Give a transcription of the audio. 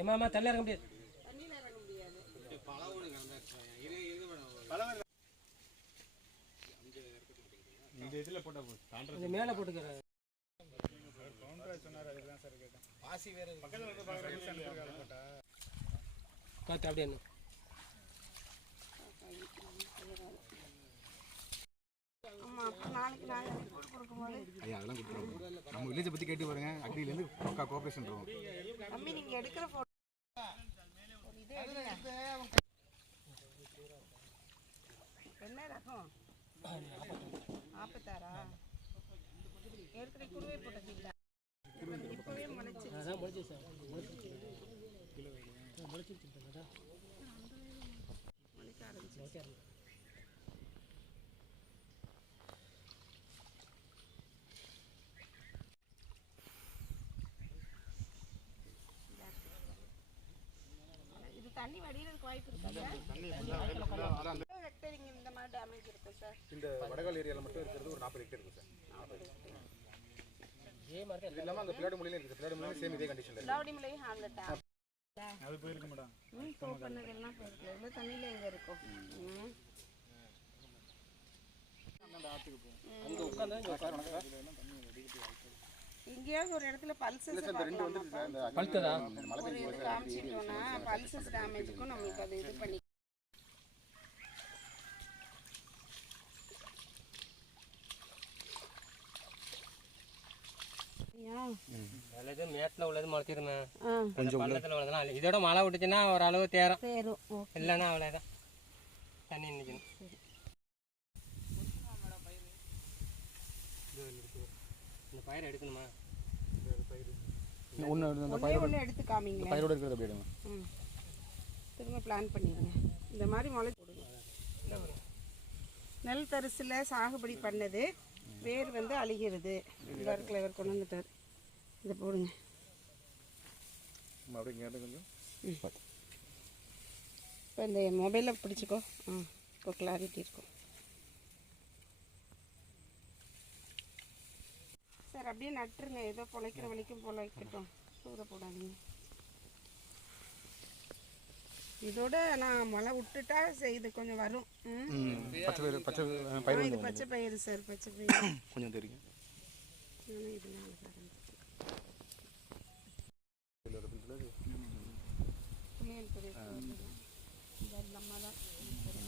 ஏமா தண்ணி இறங்க முடியாது. இந்த இதுல போட்டா போதும். மேலே போட்டுக்கிறேன். சொன்னார் அதுதான் சார் கேட்டேன். பாசி வேற பக்கத்துல வந்து பாக்குறேன் போட்டா காத்து அப்படியே என்ன அதெல்லாம் கொடுத்துருவோம். நம்ம வில்லேஜை பற்றி கேட்டு பாருங்க. அக்ரிலேருந்து பக்கா கோஆப்ரேஷன் இருக்கும். தம்பி நீங்கள் எடுக்கிற ஃபோட்டோ என்ன ரகம் 46 ஏற்கனவே குருவை போட்டீங்களா? இப்போவே முளைச்சி சார் முளைக்க ஆரம்பிச்சு. தண்ணி வடிகிறதுக்கு வாய்ப்பு இருக்குங்க. ஹெக்டேரிங் இந்த மாதிரி டேமேஜ் இருக்கும் சார். இந்த வடகால் ஏரியாவில் மட்டும் இருக்கிறது ஒரு 40 ஹெக்டேர் இருக்குது சார். இது இல்லாமல் அந்த பிளாடு மொழியில இருக்குது. பிளாடு மொழியில சேம் இதே கண்டிஷன். பிளாடி மொழியும் ஹேண்ட்லெட்டா அது போயிருக்கு மேடம். போ பண்ணதெல்லாம் போயிருக்கு. எவ்வளோ தண்ணியில் எங்கே இருக்கும்? இங்கேயாவது ஒரு இடத்துல பல்சஸ் காமிச்சிட்டோம்னா பல்சஸ் டேமேஜுக்கும் நம்மளுக்கு அது இது பண்ணி மேட்டில் உள்ளது முளைச்சிருமே. கொஞ்சம் பள்ளத்தில் உள்ளதெல்லாம் இதோட மழை விட்டுச்சுன்னா ஓரளவு தேரும். இல்லைன்னா அவ்வளோதான் தண்ணி நிற்கணும். இந்த பயிரை எடுக்கணுமா? ஒன்று எடுத்து காமிங்களேன். பயிரோடு இருக்கிறது அப்படி எடுங்க. திரும்ப பிளான் பண்ணிடுங்க. இந்த மாதிரி முளை போடுங்க. நெல் தரிசில் சாகுபடி பண்ணது வேர் வந்து அழுகிறது. இந்த இடத்துல இவர் கொண்டு வந்துட்டார். இதை போடுங்க. இப்போ இந்த மொபைலில் பிடிச்சிக்கோ. இப்போ கிளாரிட்டி இருக்கும் சார். அப்படியே நட்டுருங்க. ஏதோ பொழைக்கிற வலிக்கும் பொழைக்கட்டும். சூட போடாதீங்க. இதோட நான் மழை விட்டுட்டா இது கொஞ்சம் வரும். இது பச்சை பயிறு சார். பச்சை பயிறு கொஞ்சம் தெரியும். புளியல்